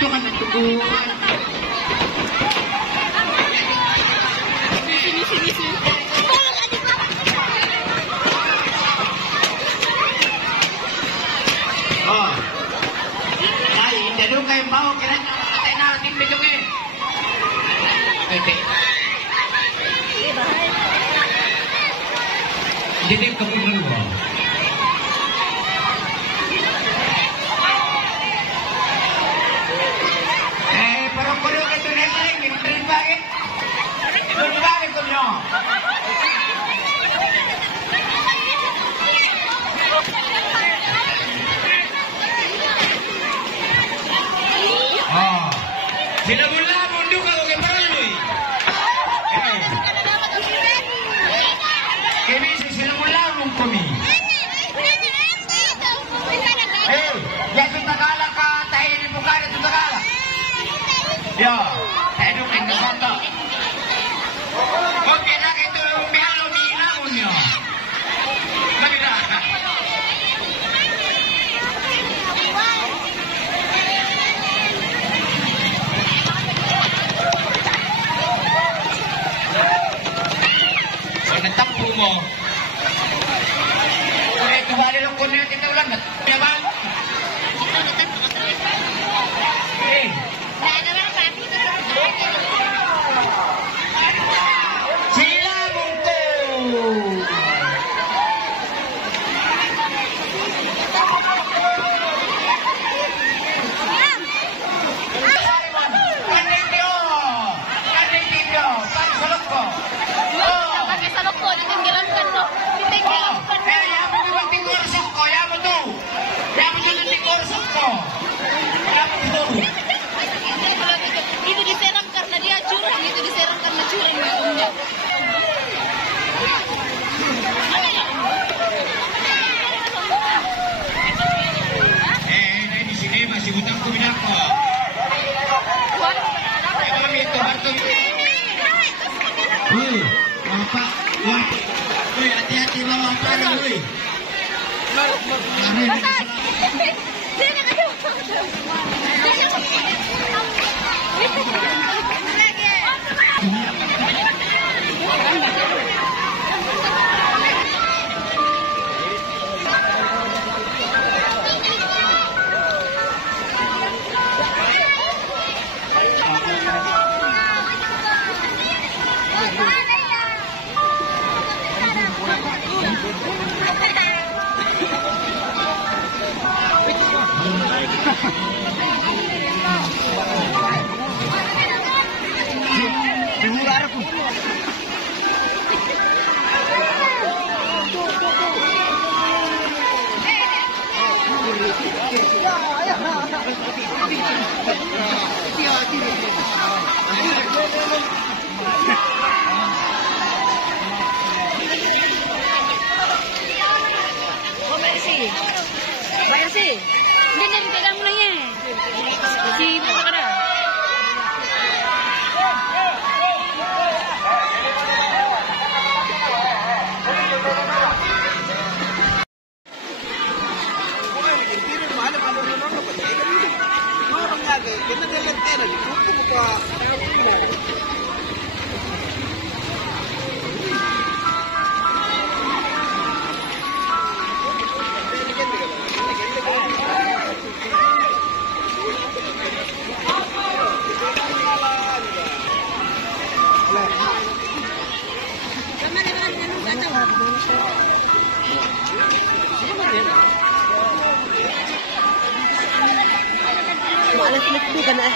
Ito ka natuguan. Oh. Ay, tanong kayo bao. Katay na ating bilog eh. Okay. Hindi ka pulang mo. Pero kung ito na rin, hindi bakit? Ito bakit ko nyo? Oh. Sila mula, mundo ka, okay, parang mo eh. Kami sila mula, mong kami. Eh, yakin Tagala ka, tayo ni Bukari ito Tagala. Yo, tayo nung kinasato. Kung kinakito yung bihalo, umiinamon nyo. Nagila. Nagtampo mo. Kaya kembali lang ko na kita ulang. Kaya ba? Sila mungko. Itu diserang karena dia curang, itu diserang karena curang hukumnya. Di sini masih hutang ku binako. Itu harto. Bapak, wah. Hati-hati bawa parang, woi. Bayar sih. Hindi pegang mulanya. Si Pakara. Malas-malas ka na.